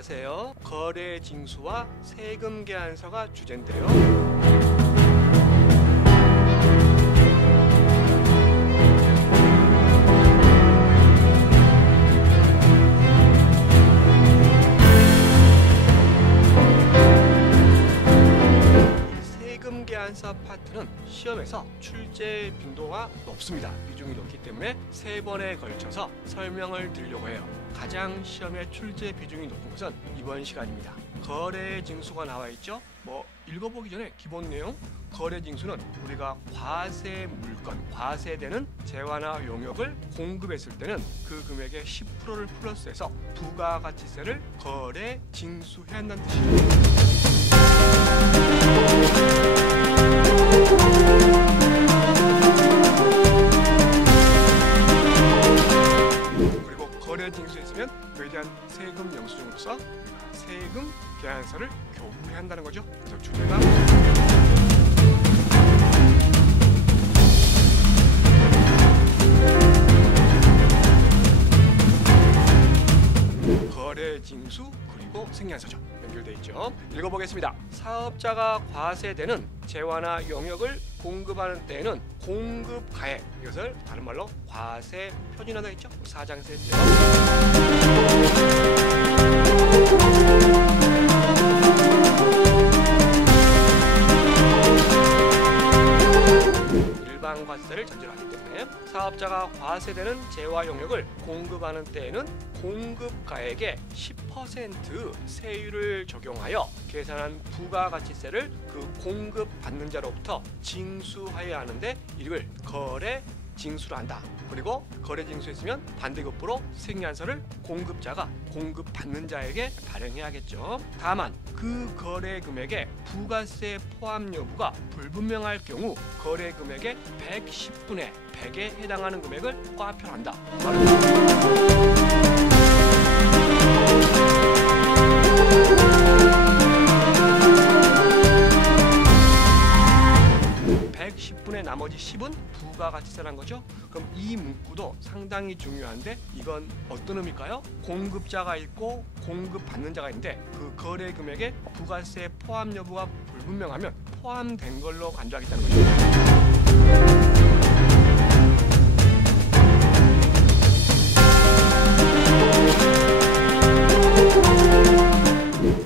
안녕하세요. 거래 징수와 세금 계산서가 주제인데요. 세금 계산서 파트는 시험에서 출제 빈도가 높습니다. 비중이 높기 때문에 3번에 걸쳐서 설명을 드리려고 해요. 가장 시험에 출제 비중이 높은 것은 이번 시간입니다. 거래 징수가 나와 있죠. 읽어보기 전에 기본 내용. 거래 징수는 우리가 과세 물건, 과세되는 재화나 용역을 공급했을 때는 그 금액의 10%를 플러스해서 부가가치세를 거래 징수해야 한다는 뜻이죠. 그리고 거래 징수에 있으면 그에 대한 세금 영수증으로서 세금 계산서를 교부해야 한다는 거죠. 그래서 주제가 거래 징수 그리고 생계산서죠. 연결되어 있죠. 읽어보겠습니다. 사업자가 과세되는 재화나 용역을 공급하는 때에는 공급가액, 이것을 다른 말로 과세 표준화되어 있죠. 사장세 때 일반 과세를 전제로 하기 때문에 사업자가 과세되는 재화 용역을 공급하는 때에는 공급가액의 10% 세율을 적용하여 계산한 부가가치세를 그 공급받는 자로부터 징수하여야 하는데 이를 거래 징수로 한다. 그리고 거래 징수에 있으면 반대급부로 생계산서를 공급자가 공급받는 자에게 발행해야겠죠. 다만 그 거래 금액에 부가세 포함 여부가 불분명할 경우 거래 금액의 110분의 100에 해당하는 금액을 과표한다. 110분의 나머지 10은 부가가치세라는 거죠. 그럼 이 문구도 상당히 중요한데 이건 어떤 의미일까요? 공급자가 있고 공급받는 자가 있는데 그 거래 금액에 부가세 포함 여부가 불분명하면 포함된 걸로 간주하겠다는 거죠.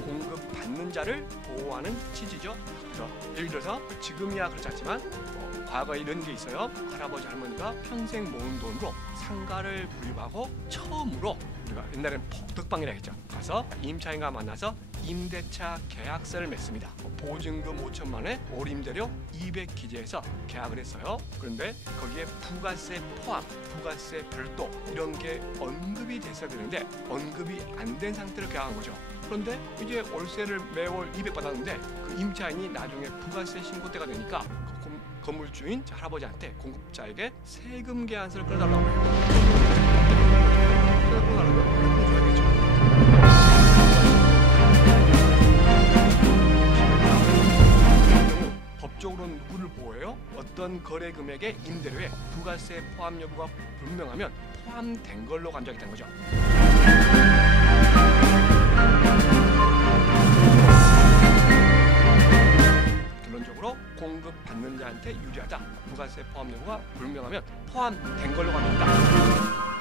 공급받는 자를 보호하는 취지죠. 그래서 예를 들어서 지금이야 그렇지 않지만 과거에 이런 게 있어요. 할아버지 할머니가 평생 모은 돈으로 상가를 구입하고 처음으로 우리가 옛날에는 복덕방이라 했죠. 가서 임차인과 만나서 임대차 계약서를 맺습니다. 보증금 5천만 원에 올임대료 200 기재해서 계약을 했어요. 그런데 거기에 부가세 포함, 부가세 별도 이런 게 언급이 됐어야 되는데 언급이 안 된 상태로 계약한 거죠. 그런데 이제 월세를 매월 200 받았는데 그 임차인이 나중에 부가세 신고 때가 되니까 건물주인 할아버지한테 공급자에게 세금 계산서를 끌어달라고 해요. 끌어달라고 줘야겠죠. 법적으로는 누구를 보호해요? 어떤 거래 금액의 임대료에 부가세 포함 여부가 분명하면 포함된 걸로 간주하겠다는 거죠. 결론적으로 공급받는 자한테 유리하다. 부가세 포함 여부가 불명하면 포함된 걸로 간주한다.